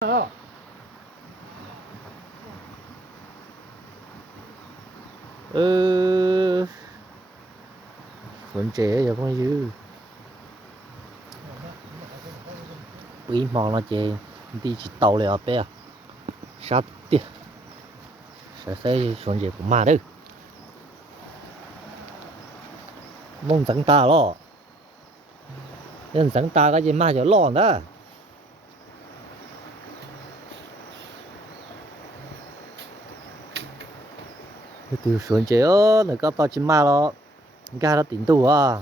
Ừ, vẫn trẻ giờ con dư bí mòn là trẻ đi chỉ tàu lại ở bé sát tiệt sẽ xuống trẻ của mà đấy mong chẳng ta lo nên chẳng ta cái gì mà cho lo đó từ xuống trẻ ơ nó có tao chỉ mà lo cái nó tính tù à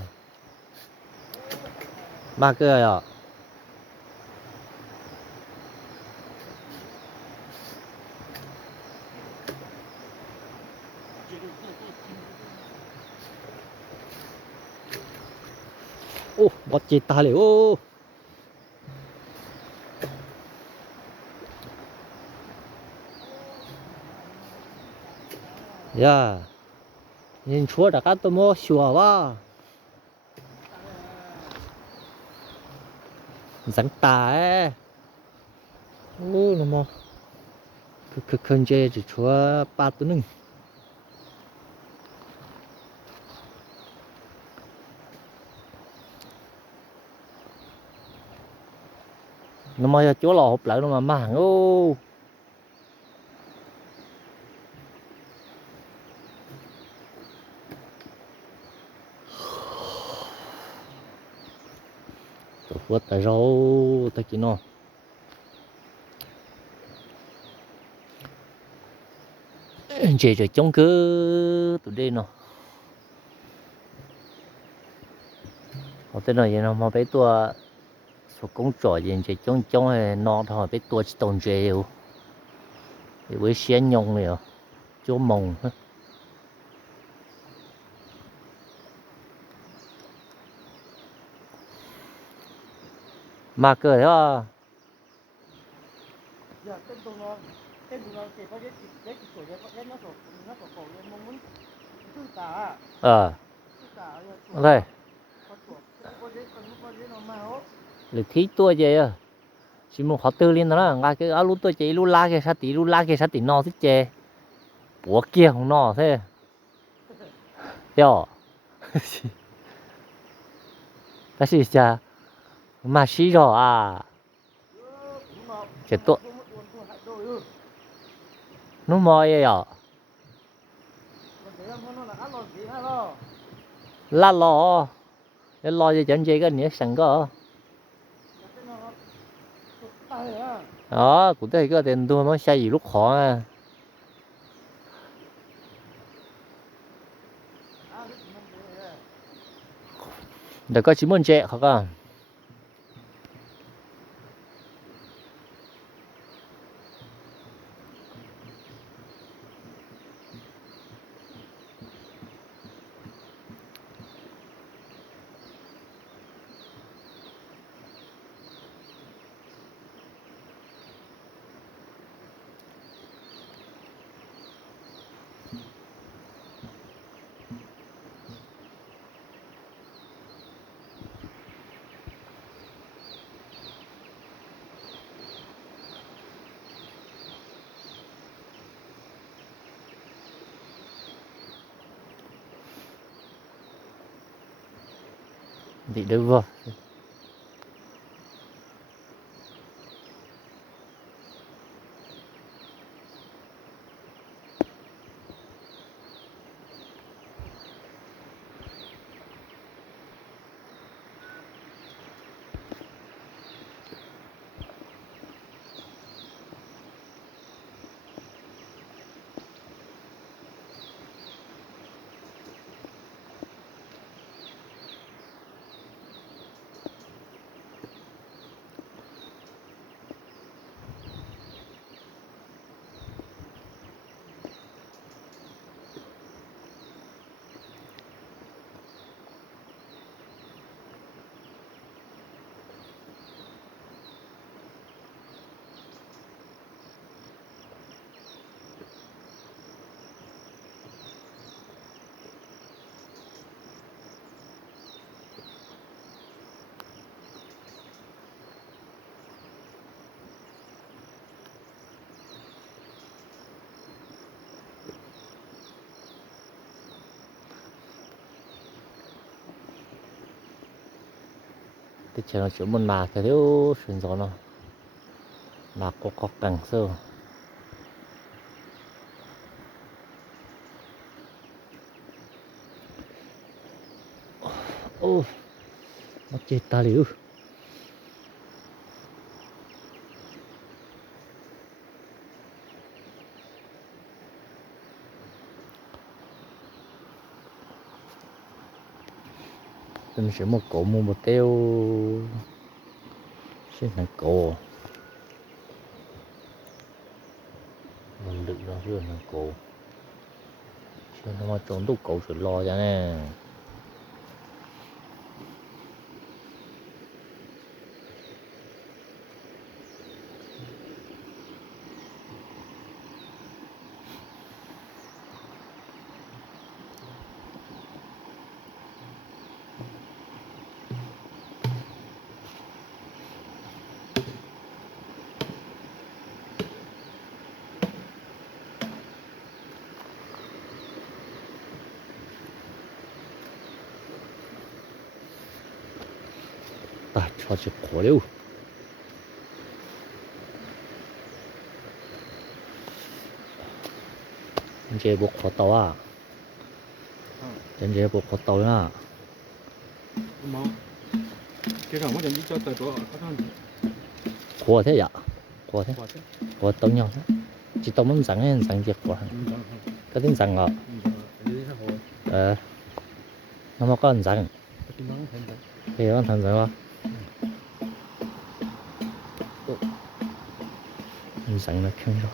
mà cái à ô bắt chết ta liền ô ya nhìn chúa đã cắt tôi mua sủa quá chẳng ta ấy ô nó mà cứ khơi chơi chỉ chúa ba tuần nữa nó mà chúa lò hộp lại nó mà mảng ô tôi vớt tại rau tại kia nó chị rồi chống cứ tụi đây nó họ tên là gì nó mà bé tua số công trò gì chị chống chống hay nó thôi bé tua chỉ tồn rêu thì với xe nhông này chỗ mông mà cười đó đây lịch khí tua gì à chỉ một họ tư liên đó ngay cái áo lút tôi chỉ lút la cái sát tí nó thích chè bố kia không nó thế yo ta chỉ cha mà xí rồi à chết tôi nó mò vậy à la lò cái lo cho chân chơi cái này sẵn có đó cũng thấy cái tiền tôi mới xây gì lúc khó à để có chỉ muốn trẻ không à thì được rồi từ前nó chỗ mình là cái thiếu chuyển gió nó là có càng sơ ô nó chết ta liu mình sẽ một cổ mua một tiêu xin thằng cổ mình đựng nó luôn thằng cổ cho nó mà trốn tụ cổ chuyển lo ra nè 아, 저지 고래우. 이제 뭐 걷다 와. 이제 뭐 걷다 오나. 뭐 계산 뭐 된지 저 또 가장 고어 thế ạ. 고어 thế. quá thế 고어 떡 nhau. chỉ tao muốn rằng hay rằng việc của cái tiếng rằng ngọ. Nó mà có anh rằng. Thì nó thành rằng anh rằng nó khen rồi.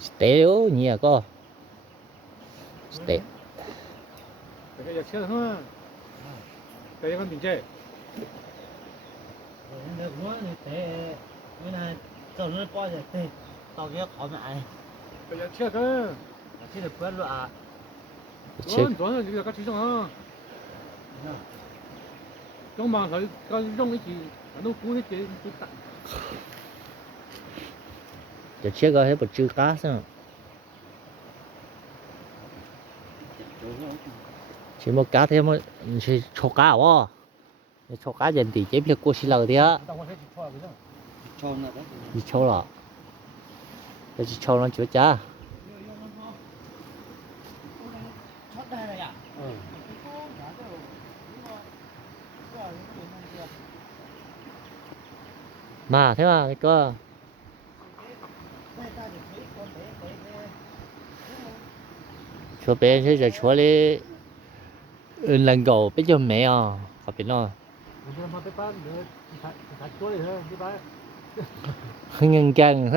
Stéo nhỉ có. Stéo. cái giờ chưa ha cái con tình chơi được quá thì thế cái này giờ nó coi rồi thế tao kia khó mẹ cái giờ chưa cơ chỉ được quên rồi à tuần tuần thì cái chuyện ha trong mà cái trong cái gì nó cú cái chuyện cú tặng Giờ chia cái hết một chữ cá xem. Chỉ một cá thêm một chỉ cho cá à? Cho cá dân thì chế được cô xí lờ thì á. cho nó đấy Đi châu là. Cái chỉ châu nó chữa cha. Mà thế mà cái cơ. Chúa bé thế giờ chúa đi lần cầu biết cho mẹ à, có biết nó. Không nhân chân.